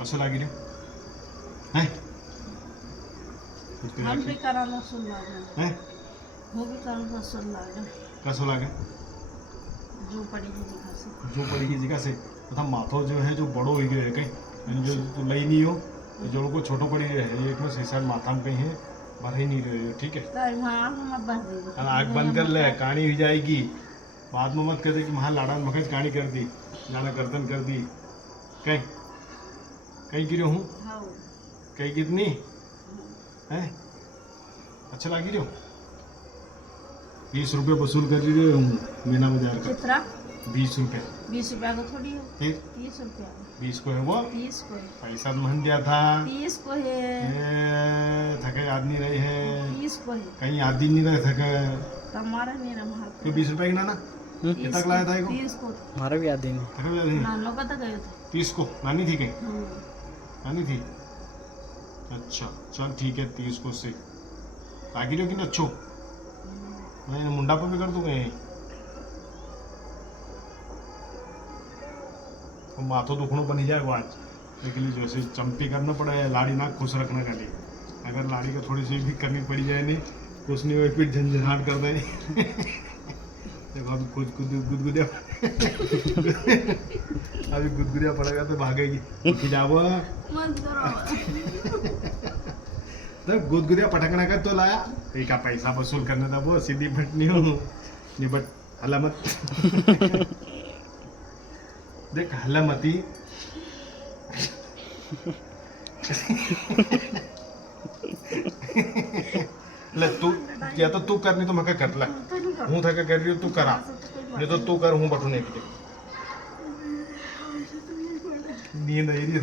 कसं लागी रे हैं हम भी कराना सुन लागे हैं वो भी कराना सुन लागे कसं लागे जो पड़ी है जगह से जो पड़ी की जगह से तथा माथो जो है जो बड़ो हो गयो है कहीं जो तू लई नहीं हो तो जो को छोटो पड़ी है एक में शीशा माथा में कहीं है भर ही नहीं रहे ठीक है ताई वहाँ मत बंद दे अब आग बंद कर ले कहानी हो जाएगी बाद में मत कर दे कि वहाँ लाड़ा मखज कहानी कर दी जाना गर्दन कर दी कहीं कहीं गिरो हूँ हाँ कहीं कितनी है अच्छा लगी रही हो 20 रुपये वसूल कर रही हूँ मीना बाजार का कितना 20 रुपये 20 रुपया को थोड़ी है फिर 30 रुपया 20 को है वो 30 को है पैसा तो मन दिया था 30 को है थके याद नहीं रही है 30 को है कहीं याद ही नहीं रहे थके तुम्हारा मेरा हाथ तो 20 रुपये की ना कितना तक लाया था ये को 30 को हमारा भी याद ही नहीं। थके याद नहीं नानो का तो गए थे 30 को नानी थी कहीं हम्म। नानी थी अच्छा चल ठीक है 30 को से आगे जो कि ना अच्छो मैं मुंडा पर भी कर दूंगा यहीं तो माथो दुखणो बनी जाए वो आज लेकिन जैसे चंपी करना पड़ा है लाड़ी ना खुश रखने का लिए अगर लाड़ी को थोड़ी सी भी कमी पड़ी जाए नहीं कुछ नहीं हो फिर झंझनाट कर दे देखो अभी कुछ गुदगुदिया अभी गुदगुदिया पड़ेगा तो भागेगी खिजावा मत करो तो गुदगुदिया पटकना का तो लाया एक पैसा वसूल करने था वो सीधी बट नहीं हो नहीं बट हला मत देख हला मती ले तू या तो तू करनी तो मैं कर ला हूँ थका कर रही हूँ तू करा नहीं तो तू कर हूँ बटू नहीं नींद आई रही